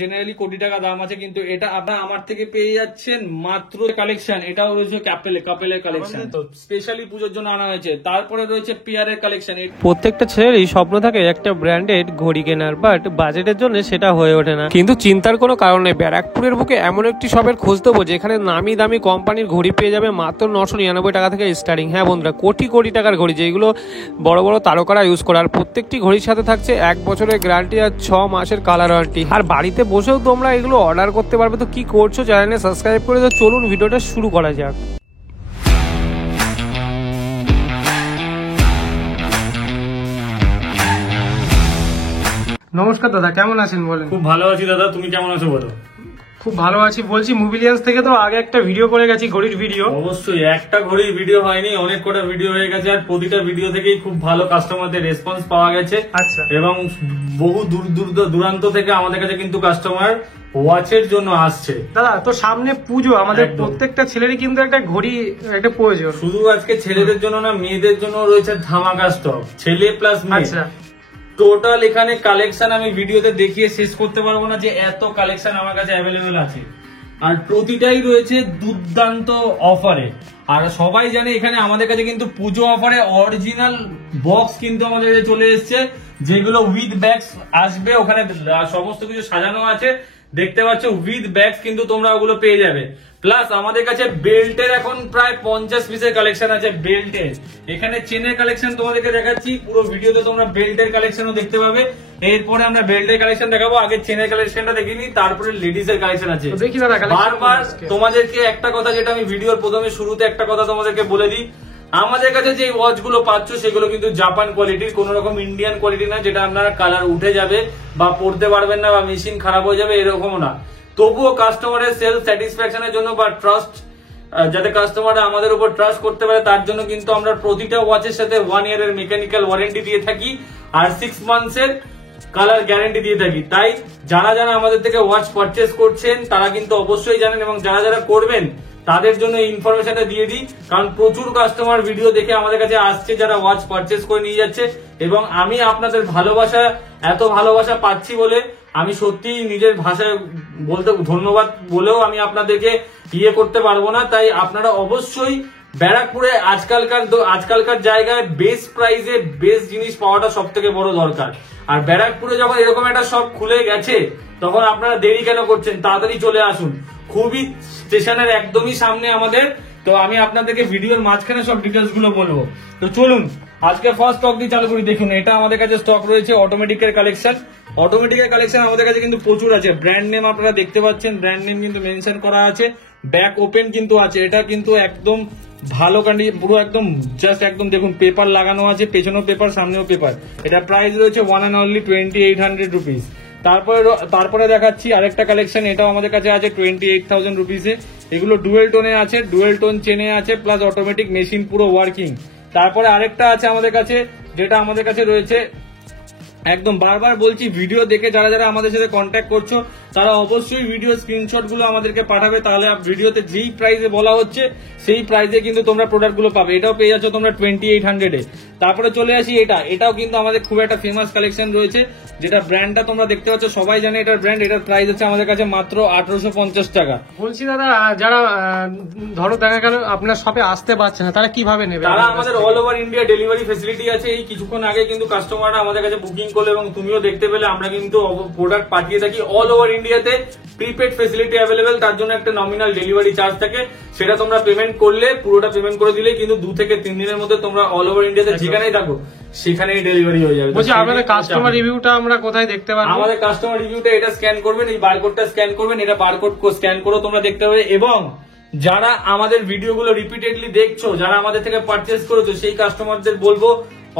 Generally কোটি টাকা দাম আছে, কিন্তু এটা আপনারা আমার থেকে পেয়ে যাচ্ছেন মাত্র কালেকশন। এটাও রয়েছে কাপেলের কালেকশন, তো স্পেশালি পুজোর জন্য আনা হয়েছে। তারপরে রয়েছে পিয়ারের কালেকশন। প্রত্যেকটা ছেলেরই স্বপ্ন থাকে একটা ব্র্যান্ডেড ঘড়ি কেনার, বাট বাজেটের জন্য সেটা হয়ে ওঠে না। কিন্তু চিন্তার কোনো কারণ নেই, ব্যারাকপুরের বুকে এমন একটি শপের খোঁজ দেবো যেখানে নামি দামি কোম্পানির ঘড়ি পেয়ে যাবে মাত্র 999 টাকা থেকে স্টার্টিং। হ্যাঁ বন্ধুরা, কোটি কোটি টাকার ঘড়ি, যেগুলো বড় বড় তারকারা ইউজ করে। আর প্রত্যেকটি ঘড়ির সাথে থাকছে 1 বছরের গ্যারান্টি আর 6 মাসের কালার ওয়ারেন্টি। আর বাড়িতে বসেও তোমরা এগুলো অর্ডার করতে পারবে। তো কি করছো, চ্যানেলে সাবস্ক্রাইব করে তো চলুন ভিডিওটা শুরু করা যাক। নমস্কার দাদা, কেমন আছেন বলেন? খুব ভালো আছি দাদা, তুমি কেমন আছো বলো? খুব ভালো আছি। বলছি মোবিলিয়ান্স থেকে তো আগে একটা ভিডিও করে গেছি, ঘড়ির ভিডিও। অবশ্যই, একটা ঘড়ির ভিডিও হয়নি, অনেক কটা ভিডিও হয়ে গেছে। আর প্রতিটা ভিডিও থেকেই খুব ভালো কাস্টমারদের রেসপন্স পাওয়া গেছে। আচ্ছা। এবং বহু দূরান্ত থেকে আমাদের কাছে কিন্তু কাস্টমার ওয়াচের জন্য আসছে। দাদা তো সামনে পুজো, আমাদের প্রত্যেকটা ছেলেরই কিন্তু একটা ঘড়ি একটা প্রয়োজন। শুধু আজকে ছেলেদের জন্য না, মেয়েদের জন্য রয়েছে ধামাকা স্টক, ছেলে প্লাস মেয়ে। আচ্ছা। টোটাল এখানে কালেকশন আমি ভিডিওতে দেখিয়ে শেষ করতে পারবো না, যে এত কালেকশন আমার কাছে অ্যাভেলেবেল আছে। আর প্রতিটাই রয়েছে দুর্দান্ত অফারে। আর সবাই জানে এখানে আমাদের কাছে কিন্তু পুজো অফারে অরিজিনাল বক্স কিন্তু আমাদের কাছে চলে এসছে, যেগুলো উইথ ব্যাগস আসবে। ওখানে সমস্ত কিছু সাজানো আছে, দেখতে পাচ্ছ উইথ ব্যাগস কিন্তু তোমরা ওগুলো পেয়ে যাবে। প্লাস আমাদের কাছে বেল্টের এখন প্রায় 50 পিসের কালেকশন আছে বেল্টের। এখানে চেনের কালেকশন তোমাদেরকে দেখাচ্ছি, পুরো ভিডিওতে তোমরা বেল্টের কালেকশনও দেখতে পাবে। এরপরে আমরা বেল্টের কালেকশন দেখাবো, আগে চেনের কালেকশনটা দেখিনি, তারপরে লেডিস এর কালেকশন আছে। বারবার তোমাদেরকে একটা কথা, যেটা আমি ভিডিওর প্রথমে শুরুতে একটা কথা তোমাদেরকে বলে দিই, আমাদের কাছে যে ওয়াচ গুলো পাচ্ছ সেগুলো কিন্তু জাপান কোয়ালিটির, কোন রকম ইন্ডিয়ান কোয়ালিটি না, যেটা আপনারা কালার উঠে যাবে বা পড়তে পারবেন না বা মেশিন খারাপ হয়ে যাবে, এরকমও না। তবুও কাস্টমারের সেলফ স্যাটিসফ্যাকশনের জন্য বা ট্রাস্ট, যাতে কাস্টমাররা আমাদের উপর ট্রাস্ট করতে পারে, তার জন্য কিন্তু আমরা প্রতিটা ওয়াচের সাথে 1 ইয়ারের মেকানিক্যাল ওয়ারেন্টি দিয়ে থাকি আর 6 মান্থসের কালার গ্যারান্টি দিয়ে থাকি। তাই যারা যারা আমাদের থেকে ওয়াচ পারচেস করছেন তারা কিন্তু অবশ্যই জানেন, এবং যারা যারা করবেন তাদের জন্য এই ইনফরমেশনটা দিয়ে দিই, কারণ প্রচুর কাস্টমার ভিডিও দেখে আমাদের কাছে আসছে যারা ওয়াচ পারচেস করে নিয়ে যাচ্ছে। এবং আমি আপনাদের ভালোবাসা, এত ভালোবাসা পাচ্ছি বলে আমি সত্যি নিজের ভাষায় বলতে ধন্যবাদ বলেও আমি আপনাদেরকে ইয়ে করতে পারবো না। তাই আপনারা অবশ্যই ব্যারাকপুরে আজকালকার জায়গায় বেস্ট প্রাইসে বেস্ট জিনিস পাওয়াটা সব থেকে বড় দরকার। আর ব্যারাকপুরে যখন এরকম একটা শপ খুলে গেছে, তখন আপনারা দেরি কেন করছেন? তাড়াতাড়ি চলে আসুন, খুবই স্টেশনের একদমই সামনে আমাদের। তো আমি আপনাদেরকে ভিডিওর মাঝখানে সব ডিটেলস গুলো বলবো। তো চলুন আজকে ফার্স্ট স্টক দিয়ে চালু করি। দেখুন, এটা আমাদের কাছে স্টক রয়েছে অটোমেটিকের কালেকশন। অটোমেটিকের কালেকশন আমাদের কাছে কিন্তু প্রচুর আছে। ব্র্যান্ড নেম আপনারা দেখতে পাচ্ছেন, ব্র্যান্ড নেম কিন্তু মেনশন করা আছে, ব্যাক ওপেন কিন্তু আছে। এটা কিন্তু একদম ভালো কন্ডিশন, পুরো একদম জাস্ট একদম দেখুন পেপার লাগানো আছে, পেছনেও পেপার সামনেও পেপার। এটা প্রাইস রয়েছে 1 and only 2800 রুপিস। তারপরে দেখাচ্ছি আরেকটা কালেকশন, এটাও আমাদের কাছে আছে 28,000 রুপিসে। এগুলো ডুয়েল টোনে আছে, ডুয়েল টোন চেনে আছে, প্লাস অটোমেটিক মেশিন পুরো ওয়ার্কিং। তারপরে আরেকটা আছে আমাদের কাছে, যেটা আমাদের কাছে রয়েছে একদম, বারবার বলছি, ভিডিও দেখে যারা যারা আমাদের সাথে কন্ট্যাক্ট করছো তারা অবশ্যই ভিডিও স্ক্রিনশট গুলো আমাদেরকে পাঠাবে, তাহলে ভিডিওতে যেই প্রাইসে বলা হচ্ছে সেই প্রাইসে কিন্তু তোমরা প্রোডাক্ট গুলো পাবে। এটাও পেয়ে যাচ্ছ তোমরা 2800 এ। তারপরে চলে আসি এটাও কিন্তু আমাদের খুব একটা ফেমাস কালেকশন রয়েছে, যেটা ব্র্যান্ডটা তোমরা দেখতে পাচ্ছ, সবাই জানে এটার ব্র্যান্ড। এটার প্রাইস হচ্ছে আমাদের কাছে মাত্র 1850 টাকা। বলছি দাদা, যারা ধরো দেখা গেল আপনার শপে আসতে পারছে না, তারা কিভাবে নেবে? তারা আমাদের all over India delivery facility আছে। এই কিছুক্ষণ আগে কিন্তু কাস্টমাররা আমাদের কাছে বুকিং করলো এবং তুমিও দেখতে পেলে, আমরা কিন্তু প্রোডাক্ট পাঠিয়ে থাকি অল ওভার ইন্ডিয়াতে। প্রিপেড ফেসিলিটি অ্যাভেলেবেল, তার জন্য একটা নমিনাল ডেলিভারি চার্জ থাকে, সেটা তোমরা পেমেন্ট করলে, পুরোটা পেমেন্ট করে দিলে কিন্তু 2 থেকে 3 দিনের মধ্যে তোমরা অল ওভার ইন্ডিয়াতে যেখানেই থাকো সেখানেই ডেলিভারি হয়ে যাবে। বলছি আমাদের কাস্টমার রিভিউটা আমরা কোথায় দেখতে পারবো? আমাদের কাস্টমার রিভিউটা এটা স্ক্যান করবেন, এই বারকোডটা স্ক্যান করবেন, এটা বারকোড স্ক্যান করেও তোমরা দেখতে পাবে। এবং যারা আমাদের ভিডিওগুলো রিপিটেডলি দেখছো, যারা আমাদের থেকে পারচেস করেছো, সেই কাস্টমারদের বলবো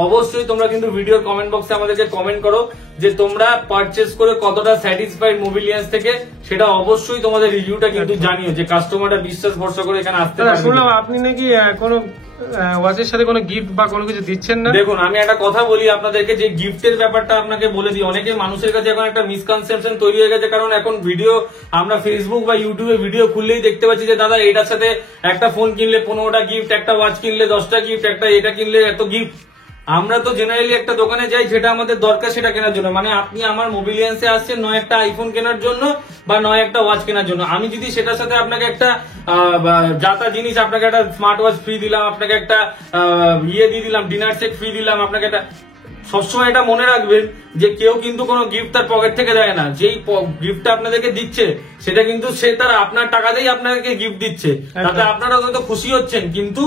অবশ্যই তোমরা কিন্তু ভিডিওর কমেন্ট বক্সে আমাদেরকে কমেন্ট করো যে তোমরা পারচেস করে কতটা স্যাটিসফাইড মোবিলিয়ান্স থেকে, সেটা অবশ্যই তোমাদের রিভিউটা কিন্তু জানিও, যে কাস্টমাররা বিশ্বাস ভরসা করে এখানে আসতে পারে। শুনলাম আপনি নাকি কোনো ওয়াচের সাথে কোনো গিফট বা কোনো কিছু দিচ্ছেন না? দেখুন, আমি একটা কথা বলি আপনাদেরকে, যে গিফটের ব্যাপারটা আপনাকে বলে দিই। অনেকে মানুষের কাছে এখন একটা মিসকনসেপশন তৈরি হয়ে গেছে, কারণ এখন ভিডিও আমরা ফেসবুক বা ইউটিউবে ভিডিও খুললেই দেখতে পাচ্ছি যে দাদা এটার সাথে একটা ফোন কিনলে 15টা গিফট, একটা ওয়াচ কিনলে 10টা গিফট, একটা এটা কিনলে এত গিফট। আমরা তো জেনারেলি একটা দোকানে যাই যেটা আমাদের দরকার সেটা কেনার জন্য, মানে আপনি আমার মোবিলিয়ান্সে আসছেন নয় একটা আইফোন কেনার জন্য বা নয় একটা ওয়াচ কেনার জন্য, আমি যদি সেটার সাথে আপনাকে একটা যাতা জিনিস, আপনাকে একটা স্মার্ট ওয়াচ ফ্রি দিলাম, আপনাকে একটা ইয়ে দিয়ে দিলাম, ডিনার সেট ফ্রি দিলাম, আপনাকে একটা, সবসময় এটা মনে রাখবেন যে কেউ কিন্তু কোনো গিফট তার পকেট থেকে দেয় না, যেই গিফটটা আপনাদেরকে দিচ্ছে সেটা কিন্তু সে তার আপনার টাকা দিয়েই আপনাকে গিফট দিচ্ছে, তাতে আপনারা হয়তো খুশি হচ্ছেন কিন্তু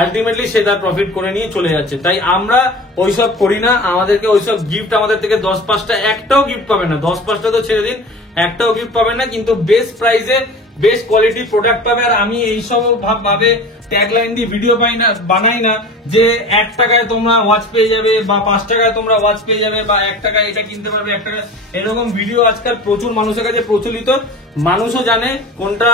আলটিমেটলি সে তার প্রফিট করে নিয়ে চলে যাচ্ছে। তাই আমরা ওইসব করি না, আমাদেরকে ওইসব গিফট আমাদের থেকে 10-5টা একটাও গিফট পাবেন না, 10-5টা তো ছেড়ে দিন, একটাও গিফট পাবেন না, কিন্তু বেস্ট প্রাইসে বেস্ট কোয়ালিটি প্রোডাক্ট পাবে। আর আমি এইসব ভাবে ট্যাগলাইন দিয়ে ভিডিও বানাই না যে 1 টাকায় তোমরা ওয়াচ পেয়ে যাবে বা 5 টাকায় তোমরা ওয়াচ পেয়ে যাবে বা 1 টাকায় এটা কিনতে পারবে 1 টাকা, এরকম ভিডিও আজকাল প্রচুর মানুষের কাছে প্রচলিত, মানুষও জানে কোনটা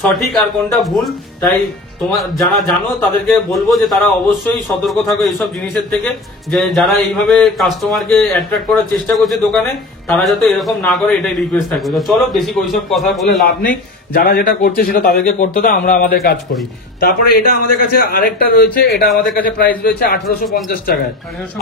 সঠিক আর কোনটা ভুল। তাই তোমার যারা জানো তাদেরকে বলবো যে তারা অবশ্যই সতর্ক থাকো এইসব জিনিসের থেকে, যে যারা এইভাবে কাস্টমারকে অ্যাট্রাক্ট করার চেষ্টা করছে দোকানে, তারা যাতে এরকম না করে, এটাই রিকোয়েস্ট থাকবে। তো চলো বেশি ওইসব কথা বলে লাভ নেই, যারা যেটা করছে সেটা তাদেরকে করতে দাও, আমরা আমাদের কাজ করি। তারপরে এটা আমাদের কাছে আরেকটা রয়েছে, এটা আমাদের কাছে প্রাইস রয়েছে 1850 টাকায়,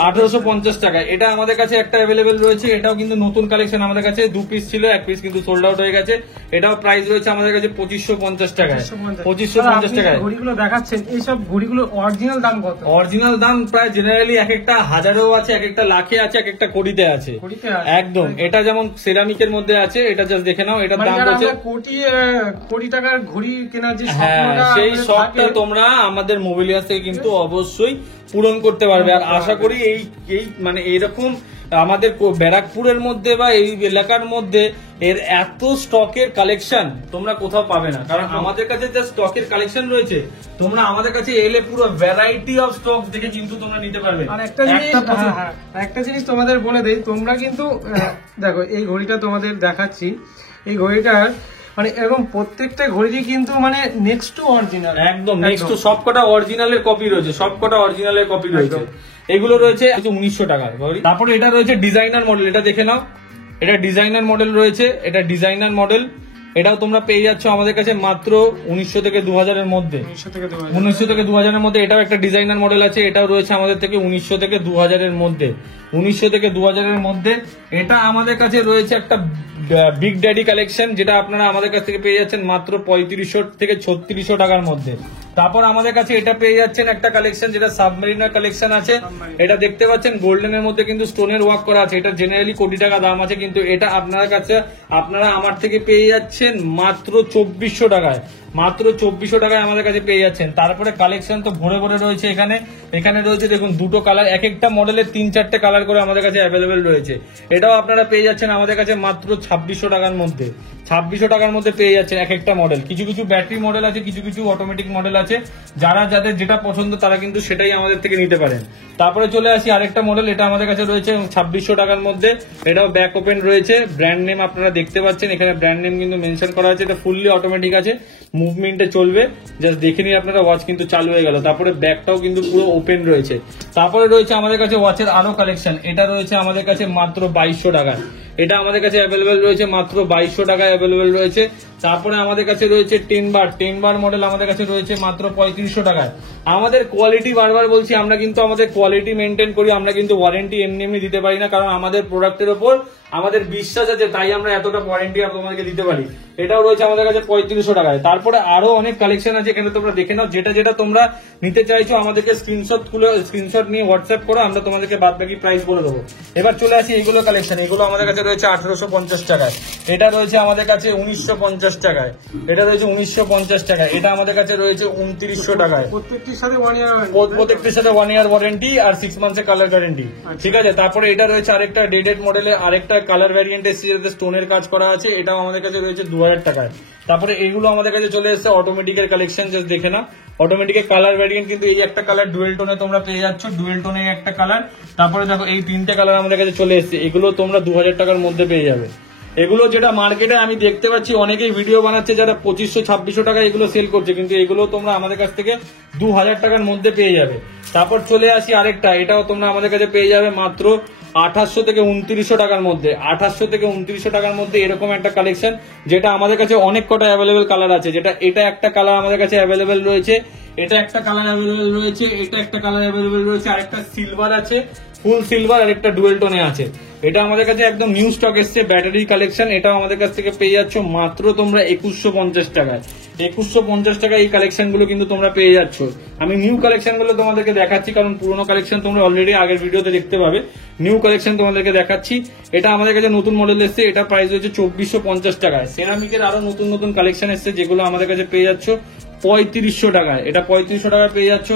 1850 টাকায় এটা আমাদের কাছে একটা অ্যাভেলেবেল রয়েছে। এটাও কিন্তু নতুন কালেকশন, আমাদের কাছে 2 পিস ছিল, 1 পিস কিন্তু সোল্ড আউট হয়ে গেছে। এটাও প্রাইস রয়েছে আমাদের কাছে 2550 টাকায়, 2550 টাকায়। ঘড়িগুলো দেখাচ্ছেন, এইসব ঘড়িগুলোর অরিজিনাল দাম কত? অরিজিনাল দাম প্রায় জেনারেলি এক একটা হাজারেও আছে, এক একটা লাখে আছে, এক একটা কোটিতে আছে, একদম। এটা যেমন সেরামিকের মধ্যে আছে, এটা জাস্ট দেখে নাও, এটার দাম হচ্ছে কোটি টাকার ঘড়ি কেনার যে স্বপ্নটা, সেই শখটা তোমরা আমাদের মোবিলিয়াস থেকে কিন্তু অবশ্যই পূরণ করতে পারবে। আর আশা করি এই মানে এইরকম আমাদের ব্যারাকপুরের মধ্যে বা এই এলাকার মধ্যে এর এত স্টকের কালেকশন তোমরা কোথাও পাবে না, কারণ আমাদের কাছে যে স্টকের কালেকশন রয়েছে, তোমরা আমাদের কাছে এলে পুরো ভ্যারাইটি অফ স্টক দেখে কিন্তু তোমরা নিতে পারবে। আর একটা জিনিস তোমাদের বলে দেই, তোমরা কিন্তু দেখো এই ঘড়িটা তোমাদের দেখাচ্ছি, এই ঘড়িটার মানে এরকম প্রত্যেকটা ঘড়িরই কিন্তু মানে নেক্সট টু অরিজিনাল, একদম নেক্সট টু, সবকটা অরিজিনালের কপি রয়েছে, সবকটা অরিজিনালের কপি রয়েছে। এগুলো রয়েছে 1900 টাকার। তারপরে এটা রয়েছে ডিজাইনার মডেল, এটা দেখে নাও, এটা ডিজাইনার মডেল রয়েছে, এটা ডিজাইনার মডেল, এটাও তোমরা পেয়ে যাচ্ছ আমাদের কাছে মাত্র 1900 থেকে 2000 এর মধ্যে, 1900 থেকে 2000 এর মধ্যে। এটাও একটা ডিজাইনার মডেল আছে, এটাও রয়েছে আমাদের থেকে 1900 থেকে 2000 এর মধ্যে, 1900 থেকে 2000 এর মধ্যে। এটা আমাদের কাছে রয়েছে একটা বিগ ড্যাডি কালেকশন, যেটা আপনারা আমাদের কাছ থেকে পেয়ে যাচ্ছেন মাত্র 3500 থেকে 3600 টাকার মধ্যে। তারপর আমাদের কাছে এটা পেয়ে যাচ্ছেন একটা কালেকশন যেটা সাবমেরিনার কালেকশন আছে, এটা দেখতে পাচ্ছেন গোল্ডেনের মধ্যে কিন্তু স্টোনের ওয়ার্ক করা আছে, এটা জেনারেলি কোটি টাকা দাম আছে, কিন্তু এটা আপনার কাছে আপনারা আমার থেকে পেয়ে যাচ্ছেন মাত্র 2400 টাকায়, মাত্র 2400 টাকায় আমাদের কাছে পেয়ে যাচ্ছেন। তারপরে কালেকশন তো ভরে ভরে রয়েছে এখানে, এখানে রয়েছে দেখুন দুটো কালার, এক একটা মডেলের 3-4টে কালার করে আমাদের কাছে অ্যাভেলেবেল রয়েছে। এটাও আপনারা পেয়ে যাচ্ছেন আমাদের কাছে মাত্র 2600 টাকার মধ্যে, 2600 টাকার মধ্যে পেয়ে যাচ্ছেন এক একটা মডেল। কিছু কিছু ব্যাটারি মডেল আছে, কিছু কিছু অটোমেটিক মডেল আছে, যাদের যেটা পছন্দ তারা কিন্তু সেটাই আমাদের থেকে নিতে পারেন। তারপরে চলে আসি আরেকটা মডেল, এটা আমাদের কাছে রয়েছে 2600 টাকার মধ্যে, এটাও ব্যাক ওপেন রয়েছে, ব্র্যান্ড নেম আপনারা দেখতে পাচ্ছেন, এখানে ব্র্যান্ড নেম কিন্তু মেনশন করা আছে, এটা ফুললি অটোমেটিক আছে, মুভমেন্টে চলবে, জাস্ট দেখে নিয়ে আপনারা ওয়াচ কিন্তু চালু হয়ে গেল। তারপরে ব্যাকটাও কিন্তু পুরো ওপেন রয়েছে। তারপরে রয়েছে আমাদের কাছে ওয়াচের আরো কালেকশন, এটা রয়েছে আমাদের কাছে মাত্র 2200 টাকায়, এটা আমাদের কাছে অ্যাভেলেবেল রয়েছে মাত্র 2200 টাকায় অ্যাভেলেবেল রয়েছে। তারপরে আমাদের কাছে রয়েছে 10 বার মডেল, আমাদের কাছে রয়েছে মাত্র 3500 টাকায়। আমাদের কোয়ালিটি বারবার বলছি, আমরা কিন্তু আমাদের কোয়ালিটি মেনটেন করি, আমরা কিন্তু ওয়ারেন্টি এমনি দিতে পারি না, কারণ আমাদের প্রোডাক্টের ওপর আমাদের বিশ্বাস আছে, তাই আমরা এতটা ওয়ারেন্টি তোমাদেরকে দিতে পারি। এটাও রয়েছে আমাদের কাছে 3500 টাকায়। তারপরে আরো অনেক কালেকশন আছে, এখানে তোমরা দেখে নাও, যেটা যেটা তোমরা নিতে চাইছো আমাদেরকে স্ক্রিনশট নিয়ে হোয়াটসঅ্যাপ করো, আমরা তোমাদেরকে বাদ বাকি প্রাইস বলে দেবো। এবার চলে আসি এইগুলো কালেকশন, এগুলো আমাদের কাছে রয়েছে 1850 টাকায়, এটা রয়েছে আমাদের কাছে 1950 টাকায়, এটা রয়েছে 1950 টাকায়, এটা আমাদের কাছে রয়েছে 2900 টাকায়, প্রত্যেকটির সাথে 1 ইয়ার ওয়ারেন্টি আর 6 মান্থসের কালার গ্যারেন্টি, ঠিক আছে। তারপরে এটা রয়েছে আরেকটা ডেডেড মডেলে আরেকটা কালার ভ্যারিয়েন্ট এসেছে, যেটাতে স্টোনের কাজ করা আছে, এটাও আমাদের কাছে রয়েছে 2000 টাকায়। তারপরে এইগুলো আমাদের কাছে চলে এসেছে অটোমেটিকের কালেকশন, জাস্ট দেখে না, অটোমেটিকের কালার ভ্যারিয়েন্ট কিন্তু এই একটা কালার ডুয়েল টোনে তোমরা পেয়ে যাচ্ছ, ডুয়েল টোনে একটা কালার। তারপরে দেখো এই 3টে কালার আমাদের কাছে চলে এসেছে, এগুলো তোমরা 2000 টাকার মধ্যে পেয়ে যাবে। এগুলো যেটা মার্কেটে আমি দেখতে পাচ্ছি অনেকেই ভিডিও বানাচ্ছে যারা 2500-2600 টাকায় এগুলো সেল করছে, কিন্তু এগুলো তোমরা আমাদের কাছ থেকে 2000 টাকার মধ্যে পেয়ে যাবে। তারপর চলে আসি আরেকটা, এটাও তোমরা আমাদের কাছে পেয়ে যাবে মাত্র 2800 থেকে 2900 টাকার মধ্যে, 2800 থেকে 2900 টাকার মধ্যে এরকম একটা কালেকশন, যেটা আমাদের কাছে অনেক কটা অ্যাভেলেবেল কালার আছে। যেটা এটা একটা কালার আমাদের কাছে অ্যাভেলেবেল রয়েছে, এটা একটা কালার অ্যাভেলেবেল রয়েছে, এটা একটা কালার অ্যাভেলেবেল রয়েছে, আরেকটা সিলভার আছে, ফুল সিলভার, আর একটা ডুয়েল টোনে আছে। এটা আমাদের কাছে একদম নিউ স্টক এসছে, ব্যাটারি কালেকশন। এটাও আমাদের কাছ থেকে পেয়ে যাচ্ছ মাত্র তোমরা 2150 টাকায়। 2150 টাকায় এই কালেকশন গুলো কিন্তু তোমরা পেয়ে যাচ্ছ। আমি নিউ কালেকশন গুলো তোমাদেরকে দেখাচ্ছি, কারণ পুরোনো কালেকশন তোমরা অলরেডি আগের ভিডিওতে দেখতে পাবে। নিউ কালেকশন তোমাদেরকে দেখাচ্ছি। এটা আমাদের কাছে নতুন মডেল এসছে, এটা প্রাইস হচ্ছে 2450 টাকায়। সেরামিকের আরো নতুন নতুন কালেকশন এসছে, যেগুলো আমাদের কাছে পেয়ে যাচ্ছ 3500 টাকায়। এটা 3500 টাকায় পেয়ে যাচ্ছ।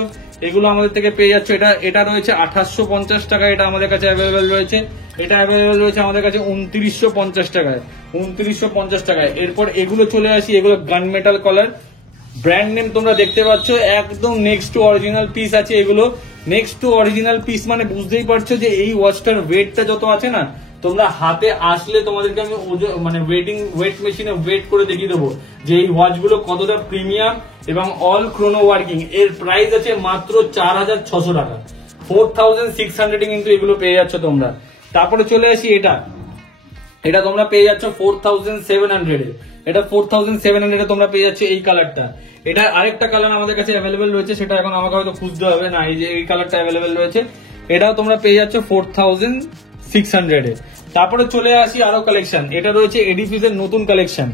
এগুলো আমাদের থেকে পেয়ে যাচ্ছ। এটা রয়েছে 2850 টাকায়, এটা আমাদের কাছে অ্যাভেলেবেল রয়েছে। এটা অ্যাভেলেবেল রয়েছে আমাদের কাছে 2950 টাকায়, 2950 টাকায়। এরপর এগুলো চলে আসি, এগুলো গান মেটাল কলার, ব্র্যান্ড নেম তোমরা দেখতে পাচ্ছ, একদম নেক্সট টু অরিজিনাল পিস আছে এগুলো। নেক্সট টু অরিজিনাল পিস মানে বুঝতেই পারছো যে এই ওয়াচটার ওয়েটটা যত আছে না, তোমরা হাতে আসলে তোমাদেরকে আমি মানে ওয়েট মেশিনে ওয়েট করে দেখিয়ে দেবো যে এই ওয়াচগুলো কতটা প্রিমিয়াম এবং অল ক্রোনো ওয়ার্কিং। এর প্রাইস আছে মাত্র 4600 টাকা, 4600 কিন্তু এগুলো পেয়ে যাচ্ছ তোমরা। তারপরে চলে আসি এটা তোমরা পেয়ে যাচ্ছ 4700 এ। এটা 4700 এ তোমরা পেয়ে যাচ্ছ এই কালারটা। এটা আরেকটা কালার আমাদের কাছে অ্যাভেলেবেল রয়েছে, সেটা এখন আমাকে হয়তো খুঁজতে হবে না, এই যে এই কালারটা অ্যাভেলেবেল রয়েছে। এটাও তোমরা পেয়ে যাচ্ছ 4600 এ। তারপরে চলে আসি আরো কালেকশন। এটা রয়েছে এডিফিসের নতুন কালেকশন,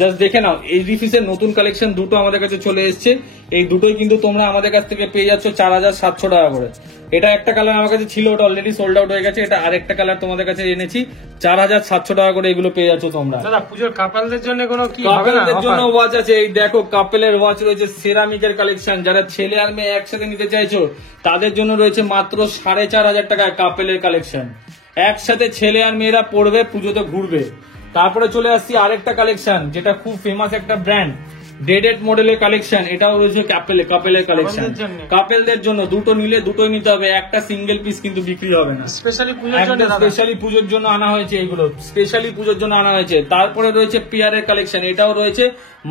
জাস্ট দেখে নাও। এডিফিসের নতুন কালেকশন দুটো আমাদের কাছে চলে এসছে। এই দুটোই কিন্তু তোমরা আমাদের কাছ থেকে পেয়ে যাচ্ছ 4700 টাকা করে। এটা একটা কালার আমার কাছে ছিল, ওটা অলরেডি সোল্ড আউট হয়ে গেছে। এটা আরেকটা কালার তোমাদের কাছে এনেছি, 4700 টাকা করে এগুলো পেয়ে যাচ্ছ তোমরা। দাদা পুজোর কাপলদের জন্য কোনো কি হবে না? কাপলদের জন্য ওয়াচ আছে, এই দেখো কাপলের ওয়াচ রয়েছে, সেরামিকের কালেকশন। যারা ছেলে আর মেয়ে একসাথে নিতে চাইছো তাদের জন্য রয়েছে মাত্র 4500 টাকায় কাপলের কালেকশন। একসাথে ছেলে আর মেয়েরা পড়বে, পুজোতে ঘুরবে। তারপরে চলে আসছি আরেকটা কালেকশন, যেটা খুব ফেমাস একটা ব্র্যান্ড, ডেডেড মডেলের কালেকশন। এটাও রয়েছে কাপেলের কালেকশন। কাপেলদের জন্য দুটো নিলে দুটোই নিতে হবে, একটা সিঙ্গেল পিস কিন্তু বিক্রি হবে না। স্পেশালি পুজোর জন্য আনা হয়েছে এগুলো, স্পেশালি পুজোর জন্য আনা হয়েছে। তারপরে রয়েছে পেয়ারের কালেকশন, এটাও রয়েছে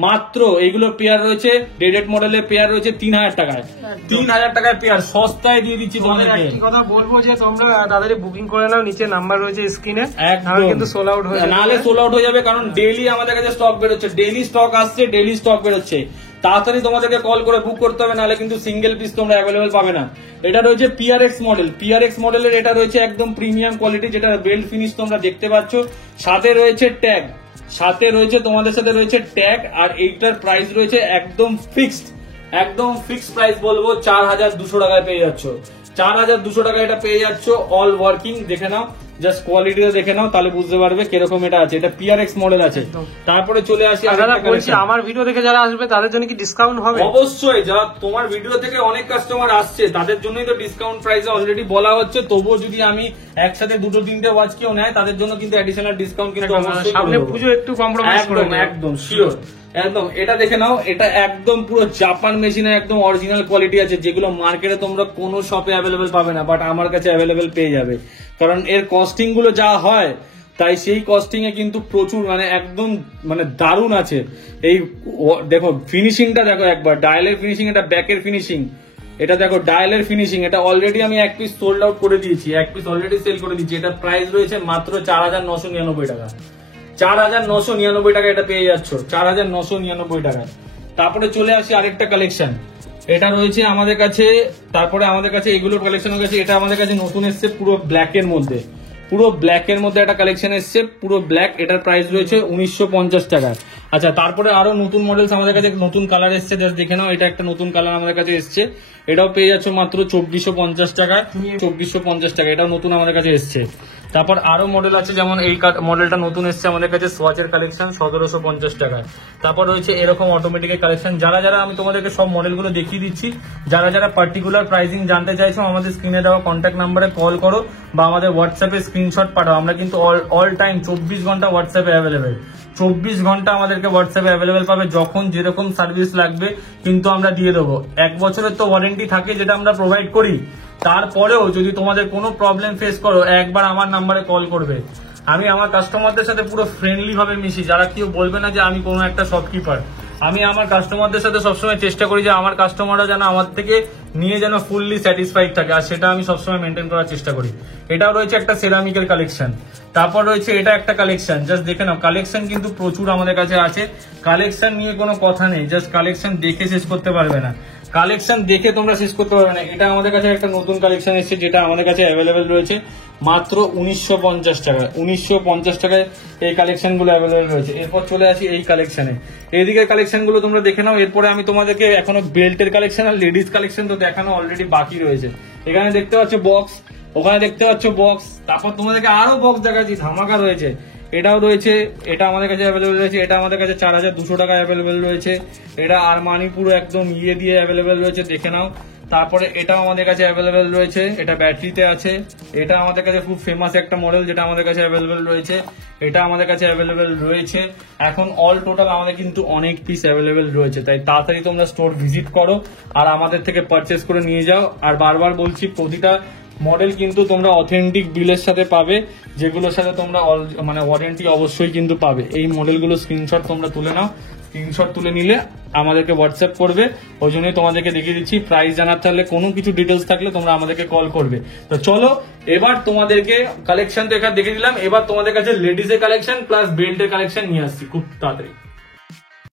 মাত্র, এগুলো পেয়ার রয়েছে, ডেডেড মডেলের পেয়ার রয়েছে 3000 টাকায়। 3000 টাকায় পেয়ার, সস্তায় দিয়ে দিচ্ছি তোমাদেরকে। একটি কথা বলবো যে তোমরা তাড়াতাড়ি বুকিং করে নাও, নিচে নাম্বার রয়েছে স্ক্রিনে, তাহলে কিন্তু সোল আউট হয়ে যাবে। নাহলে সোল আউট হয়ে যাবে, কারণ ডেইলি আমাদের কাছে স্টক বেরোচ্ছে, ডেইলি স্টক আসছে, ডেইলি স্টক বেরোচ্ছে। তাড়াতাড়ি তোমাদেরকে কল করে বুক করতে হবে, নাহলে কিন্তু সিঙ্গেল পিস তোমরা অ্যাভেলেবেল পাবে না। এটা রয়েছে পিআরএক্স মডেল, পিআরএক্স মডেলের এটা রয়েছে একদম প্রিমিয়াম কোয়ালিটি, যেটা বেল্ট ফিনিশ তোমরা দেখতে পাচ্ছ। সাথে রয়েছে ট্যাগ, সাথে রয়েছে তোমাদের সাথে রয়েছে ট্যাগ। আর এইটার প্রাইস রয়েছে একদম ফিক্সড প্রাইস বলবো 4200 টাকায় পেয়ে যাচ্ছ। 4200 টাকা এটা পেয়ে যাচ্ছ, অল ওয়ার্কিং। দেখে নাও, জাস্ট কোয়ালিটিটা দেখে নাও, তাহলে বুঝতে পারবে কিরকম এটা আছে। এটা পিআরএক্স মডেল আছে। তারপরে চলে আসি, আমার ভিডিও থেকে যারা আসবে তাদের জন্য কি ডিসকাউন্ট হবে? অবশ্যই, যারা তোমার ভিডিও থেকে অনেক কাস্টমার আসছে তাদের জন্যই তো ডিসকাউন্ট প্রাইসে অলরেডি বলা হচ্ছে। তবুও যদি আমি একসাথে দুটো তিনটে ওয়াচ কেউ নেয় তাদের জন্য কিন্তু অ্যাডিশনাল ডিসকাউন্ট কিন্তু অবশ্যই সামনে পুজো একটু কম্প্রোমাইজ করে একদম শিওর। একদম এটা দেখে নাও, এটা একদম পুরো জাপান মেশিনের একদম অরিজিনাল কোয়ালিটি আছে, যেগুলো মার্কেটে তোমরা কোনো শপে অ্যাভেলেবেল পাবে না, বাট আমার কাছে অ্যাভেলেবেল পেয়ে যাবে। কারণ এর কস্টিং গুলো যা হয়, তাই সেই কস্টিং এ কিন্তু প্রচুর একদম দারুণ আছে। এই দেখো ফিনিশিংটা দেখো একবার, ডায়ালের ফিনিশিং, এটা ব্যাকের ফিনিশিং, এটা দেখো ডায়ালের ফিনিশিং। এটা অলরেডি আমি এক পিস সোল্ড আউট করে দিয়েছি, এক পিস অলরেডি সেল করে দিয়েছি। এটার প্রাইস রয়েছে মাত্র 4999 টাকা। 4999 টাকা এটা পেয়ে যাচ্ছ, 4999 টাকায়। তারপরে চলে আসি আরেকটা কালেকশন, এটা রয়েছে আমাদের কাছে। তারপরে আমাদের কাছে এগুলোর কালেকশন হয়ে গেছে। এটা আমাদের কাছে নতুন এসছে পুরো ব্ল্যাকের মধ্যে, একটা কালেকশন এসছে পুরো ব্ল্যাক। এটার প্রাইস রয়েছে 1950 টাকা। আচ্ছা, তারপরে আরো নতুন মডেলস আমাদের কাছে, নতুন কালার এসছে, জাস্ট দেখে নাও। এটা একটা নতুন কালার আমাদের কাছে এসছে, এটাও পেয়ে যাচ্ছে মাত্র 2450 টাকা। 2450 টাকা, এটাও নতুন আমাদের কাছে এসছে। তারপর আরো মডেল আছে, যেমন এই মডেলটা নতুন এসছে আমাদের কাছে, সোয়াচের কালেকশন 1750 টাকায়। তারপর রয়েছে এরকম অটোমেটিকের কালেকশন। যারা আমি তোমাদেরকে সব মডেলগুলো দেখিয়ে দিচ্ছি, যারা পার্টিকুলার প্রাইসিং জানতে চাইছো, আমাদের স্ক্রিনে দেওয়া কন্ট্যাক্ট নাম্বারে কল করো বা আমাদের হোয়াটসঅ্যাপে স্ক্রিনশট পাঠাও। আমরা কিন্তু অল টাইম 24 ঘন্টা হোয়াটসঅ্যাপে অ্যাভেলেবেল, 24 ঘন্টা আমাদেরকে হোয়াটসঅ্যাপে অ্যাভেলেবেল পাবে। যখন যেরকম সার্ভিস লাগবে কিন্তু আমরা দিয়ে দেবো। 1 বছরের তো ওয়ারেন্টি থাকে, যেটা আমরা প্রোভাইড করি। তারপরেও যদি তোমাদের কোনো প্রবলেম ফেস করো, একবার আমার নাম্বারে কল করবে। আমি আমার কাস্টমারদের সাথে পুরো ফ্রেন্ডলি ভাবে মিশি, যারা কেউ বলবে না যে আমি কোনো একটা শপকিপার। আমি আমার কাস্টমারদের সাথে সবসময় চেষ্টা করি যে আমার কাস্টমাররা যেন আমার থেকে নিয়ে যেন ফুললি স্যাটিসফাইড থাকে, আর সেটা আমি সবসময় মেনটেন করার চেষ্টা করি। এটাও রয়েছে একটা সেরামিকের কালেকশন। তারপর রয়েছে এটা একটা কালেকশন, জাস্ট দেখে নাও, কালেকশন কিন্তু প্রচুর আমাদের কাছে আছে, কালেকশন নিয়ে কোনো কথা নেই, জাস্ট কালেকশন দেখে শেষ করতে পারবে না, কালেকশন দেখে তোমরা শেষ করতে পারবে না। এটা আমাদের কাছে একটা নতুন কালেকশন এসেছে, যেটা আমাদের কাছে অ্যাভেলেবেল রয়েছে মাত্র 1950 টাকায়। 1950 টাকায় এই কালেকশন গুলো অ্যাভেলেবেল রয়েছে। এরপর চলে আসি এই কালেকশনে, এইদিকের কালেকশন গুলো তোমরা দেখে নাও। এরপরে আমি তোমাদেরকে এখনো বেল্টের কালেকশন আর লেডিস কালেকশন তো দেখানো অলরেডি বাকি রয়েছে। এখানে দেখতে পাচ্ছ বক্স, ওখানে দেখতে পাচ্ছ বক্স, তারপর তোমাদেরকে আরো বক্স দেখাচ্ছি, ধামাকা রয়েছে। এটাও রয়েছে, এটা আমাদের কাছে অ্যাভেলেবেল রয়েছে, এটা আমাদের কাছে 4200 টাকায় অ্যাভেলেবেল রয়েছে। এটা আরমানি পুরো একদম ইয়ে দিয়ে অ্যাভেলেবেল রয়েছে, দেখে নাও। তারপরে এটাও আমাদের কাছে অ্যাভেলেবেল রয়েছে, এটা ব্যাটারিতে আছে। এটা আমাদের কাছে খুব ফেমাস একটা মডেল, যেটা আমাদের কাছে অ্যাভেলেবেল রয়েছে। এটা আমাদের কাছে অ্যাভেলেবেল রয়েছে। এখন অল টোটাল আমাদের কিন্তু অনেক পিস অ্যাভেলেবেল রয়েছে, তাই তাড়াতাড়ি তোমরা স্টোর ভিজিট করো আর আমাদের থেকে পারচেস করে নিয়ে যাও। আর বারবার বলছি, প্রতিটা মডেল কিন্তু তোমরা অথেন্টিক বিলের সাথে পাবে, যেগুলোর সাথে তোমরা মানে ওয়ারেন্টি অবশ্যই কিন্তু পাবে। এই মডেলগুলো স্ক্রিনশট তোমরা তুলে নাও, স্ক্রিনশট তুলে নিলে আমাদেরকে হোয়াটসঅ্যাপ করবে। ওই জন্যই তোমাদেরকে দেখিয়ে দিচ্ছি। প্রাইস জানার থাকলে, কোনো কিছু ডিটেলস থাকলে তোমরা আমাদেরকে কল করবে। তো চলো, এবার তোমাদেরকে কালেকশন তো এখানে দেখে দিলাম, এবার তোমাদের কাছে লেডিস এর কালেকশন প্লাস বেল্টের কালেকশন নিয়ে আসছি খুব তাড়াতাড়ি।